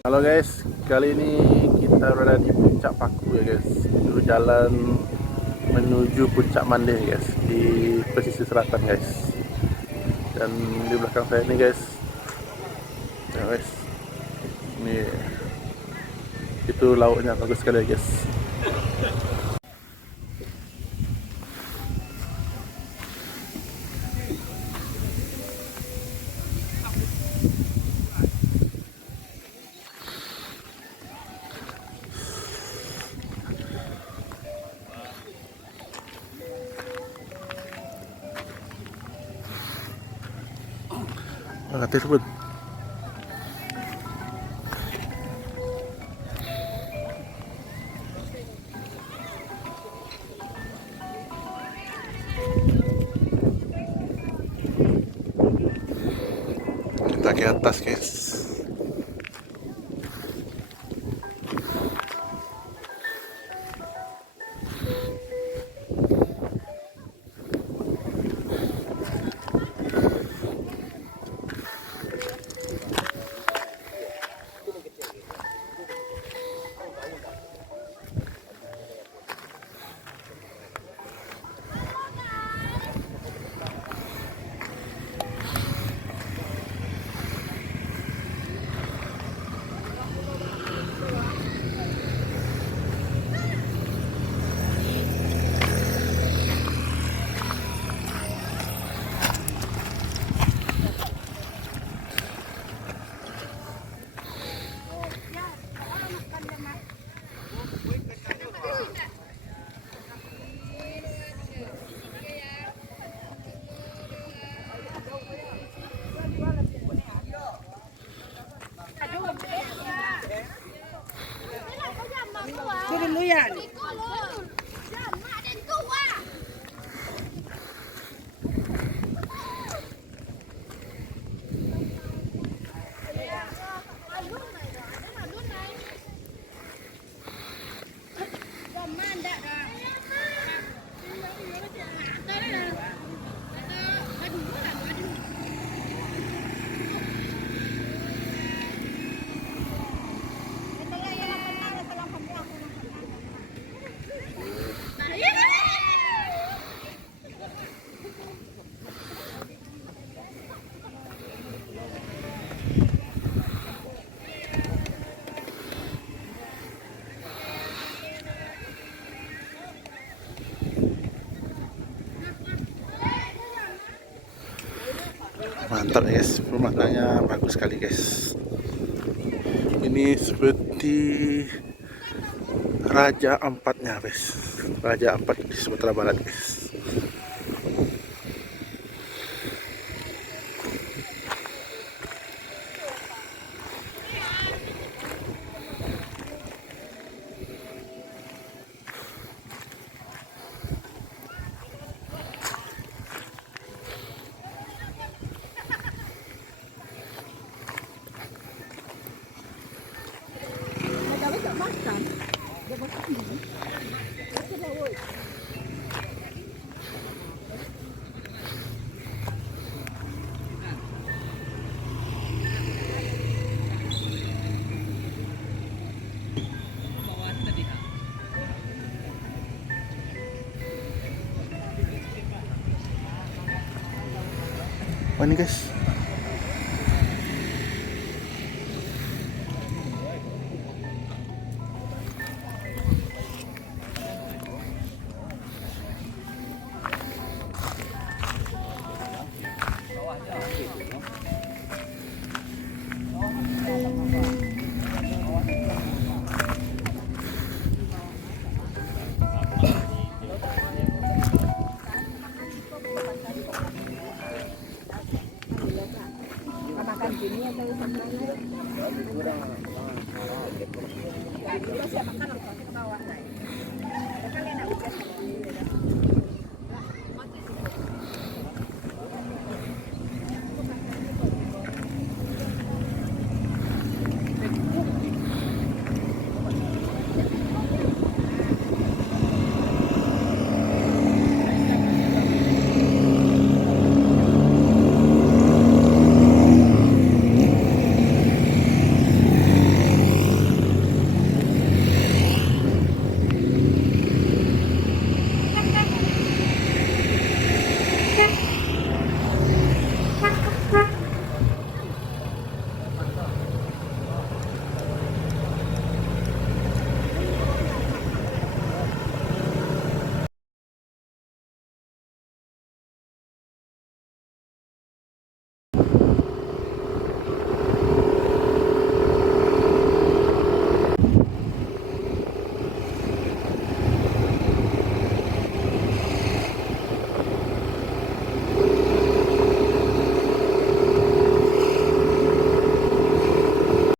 Halo guys, kali ini kita berada di Puncak Paku ya guys. Itu jalan menuju Puncak Mandeh guys, di pesisir selatan guys. Dan di belakang saya ini guys, ya guys, ini itu lautnya bagus sekali ya guys. Aktif pun. Kita ke atas guys. dulu ya nih. Mantap guys, pemandangannya bagus sekali guys. Ini seperti Raja Ampatnya guys, Raja Ampat di Sumatera Barat guys. Wah ini guys, Makan sini atau sana? Siapa makan apa? Kita bawa naik.